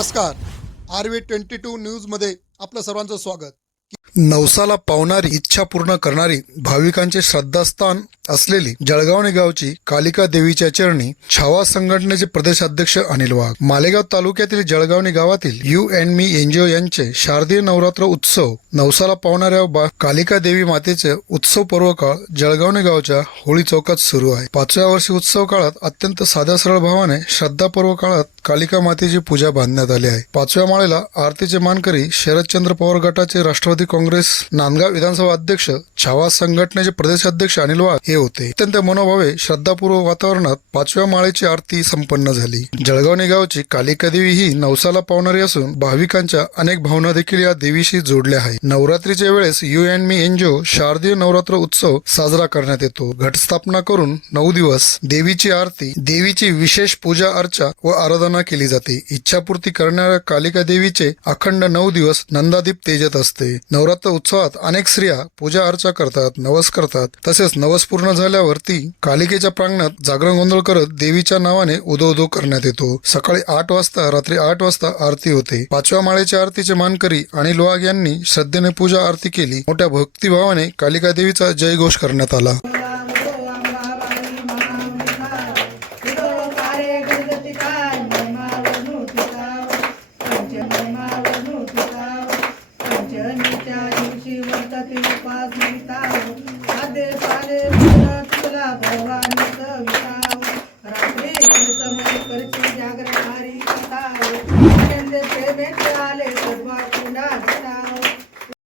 नमस्कार. R V twenty two न्यूजमध्ये आपलं सर्वांचं स्वागत. नवसाला पावणारी इच्छा पूर्ण करणारी भाविकांचे श्रद्धास्थान असलेली जळगावणे गावची कालिका देवीच्या चरणी छावा संघटनेचे प्रदेशाध्यक्ष अनिल वाघ. मालेगाव तालुक्यातील जळगावणे गावातील यू अँड मी एनजीओ यांचे शारदीय नवरात्र उत्सव नवसाला पावणाऱ्या कालिका देवी मातेचे उत्सव पर्व काळ जळगावणे गावच्या होळी चौकात सुरू आहे. पाचव्या वर्षी उत्सव काळात अत्यंत साध्या सरळ भावाने श्रद्धापूर्व काळात कालिका मातेची पूजा बांधण्यात आली आहे. पाचव्या माळेला आरतीचे मानकरी शरदचंद्र पवार गटाचे राष्ट्रवादी काँग्रेस नांदगाव विधानसभा अध्यक्ष छावा संघटनेचे प्रदेशाध्यक्ष अनिल वाघ हे होते. अत्यंत मनोभावे श्रद्धापूर्व वातावरणात पाचव्या माळेची आरती संपन्न झाली. जळगावणे गावची कालिका देवी ही नवसाला पावणारी असून भाविकांच्या अनेक भावना देखील या देवीशी जोडल्या आहेत. नवरात्रीच्या वेळेस यू अँड मी एनजीओ शारदीय नवरात्र उत्सव साजरा करण्यात येतो. घटस्थापना करून नऊ दिवस देवीची आरती देवीची विशेष पूजा अर्चा व आराधना केली जाते. इच्छापूर्ती करणाऱ्या कालिका देवीचे अखंड नऊ दिवस नंदादीप तेजत असते. नवरात्र उत्सवात अनेक स्त्रिया पूजा अर्चा करतात नवस करतात. तसेच नवस पूर्ण झाल्यावर ती कालिकेच्या प्रांगणात जागरण गोंधळ करत देवीच्या नावाने उदो उदो करण्यात येतो. सकाळी आठ वाजता रात्री आठ वाजता आरती होते. पाचव्या माळेच्या आरतीचे मानकरी आणि लोहाग यांनी श्रद्धेने पूजा आरती केली. मोठ्या भक्तिभावाने कालिका देवीचा जयघोष करण्यात आला. पंचमीच्या दिवशी व्रतती उपास वितावू साधे पाले तुला भवानी वितावू रात्री समय करची जागरण हारी कथावू